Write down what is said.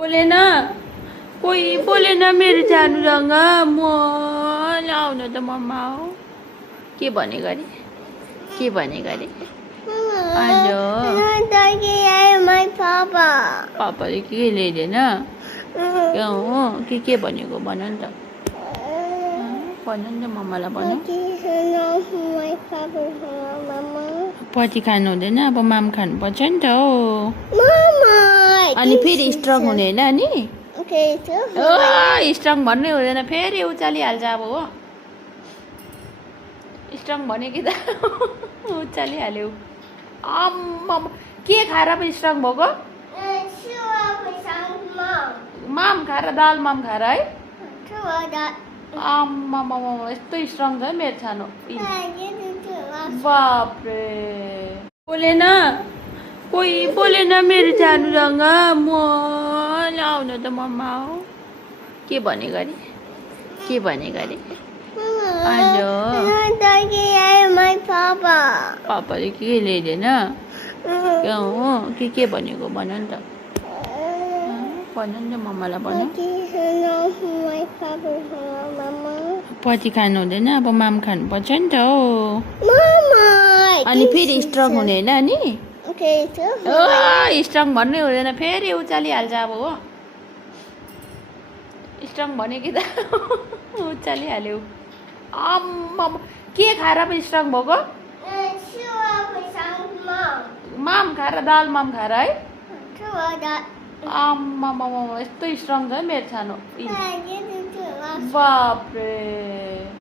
बोलेन कोही बोलेन मेरो जानुसँग म आउन त मम्मा हो के भने गरे हेलो पापाले के ल्याइदिएन हो के भनेको भन नि त भन नि त मम्मालाई भन पछि खानु हुँदैन अब माम खानुपर्छ नि त हो अनि फेरि स्ट्रङ हुने होइन अनि स्ट्रङ भन्नै हुँदैन फेरि उचालिहाल्छ अब हो स्ट्रङ भने कि त उचालिहाल्यो आम्मा के खाएर पो स्ट्रङ भएको माम खाएर दाल माम खाएर है आम्मा यस्तो स्ट्रङ छ मेरो छानो बाप्रे बोलेन कोही बोलेन मेरो जानुसँग म आउन त मम्मा हो के भने गरे हेलो पापाले के ल्याइदिएन हो के भनेको भन नि त भन नि त मम्मालाई भन पछि खानु हुँदैन अब माम खानुपर्छ नि त हो अनि फेरि स्ट्रङ हुने होइन अनि स्ट्रङ भन्नै हुँदैन फेरि उचालिहाल्छ अब हो स्ट्रङ भने कि त उचालिहाल्यो आम्मा के खाएर पो स्ट्रङ भएको माम खाएर दाल माम खाएर है आम्मा यस्तो स्ट्रङ छ मेरो छानो बाप्रे